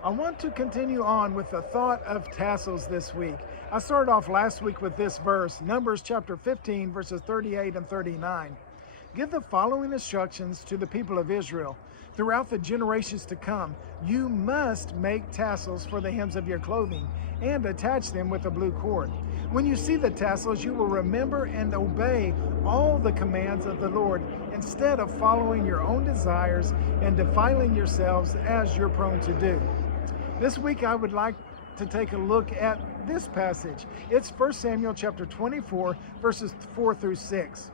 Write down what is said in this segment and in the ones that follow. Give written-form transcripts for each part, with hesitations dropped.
I want to continue on with the thought of tassels this week. I started off last week with this verse, Numbers chapter 15, verses 38 and 39. Give the following instructions to the people of Israel. Throughout the generations to come, you must make tassels for the hems of your clothing and attach them with a blue cord. When you see the tassels, you will remember and obey all the commands of the Lord instead of following your own desires and defiling yourselves as you're prone to do. This week I would like to take a look at this passage. It's 1 Samuel chapter 24, verses 4 through 6.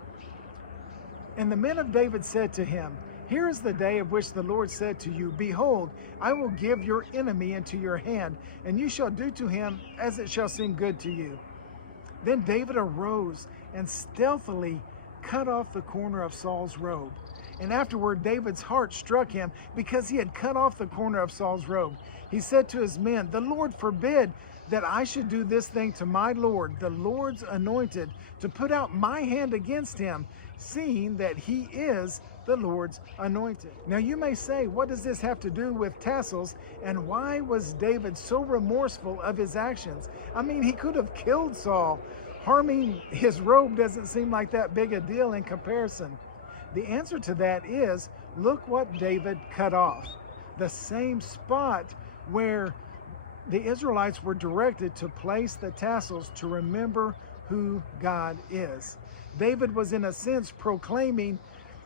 And the men of David said to him, Here is the day of which the Lord said to you, Behold, I will give your enemy into your hand, and you shall do to him as it shall seem good to you. Then David arose and stealthily cut off the corner of Saul's robe. And afterward David's heart struck him because he had cut off the corner of Saul's robe. He said to his men, The Lord forbid that I should do this thing to my Lord, the Lord's anointed, to put out my hand against him, seeing that he is the Lord's anointed. Now you may say, what does this have to do with tassels, and why was David so remorseful of his actions? I mean, he could have killed Saul. Harming his robe doesn't seem like that big a deal in comparison. The answer to that is, look what David cut off. The same spot where the Israelites were directed to place the tassels to remember who God is. David was in a sense proclaiming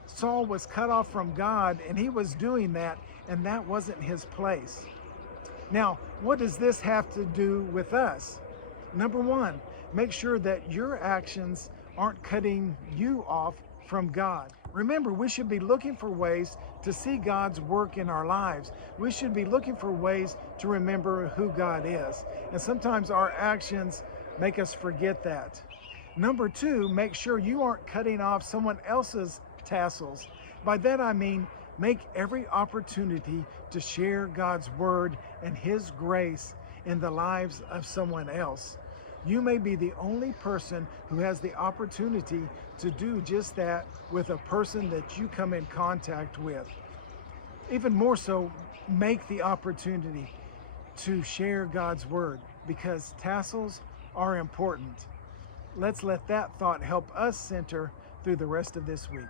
Saul was cut off from God, and he was doing that, and that wasn't his place. Now, what does this have to do with us? Number one, make sure that your actions aren't cutting you off from God. Remember, we should be looking for ways to see God's work in our lives. We should be looking for ways to remember who God is. And sometimes our actions make us forget that. Number two, make sure you aren't cutting off someone else's tassels. By that I mean, make every opportunity to share God's word and His grace in the lives of someone else. You may be the only person who has the opportunity to do just that with a person that you come in contact with. Even more so, make the opportunity to share God's word, because tassels are important. Let's let that thought help us center through the rest of this week.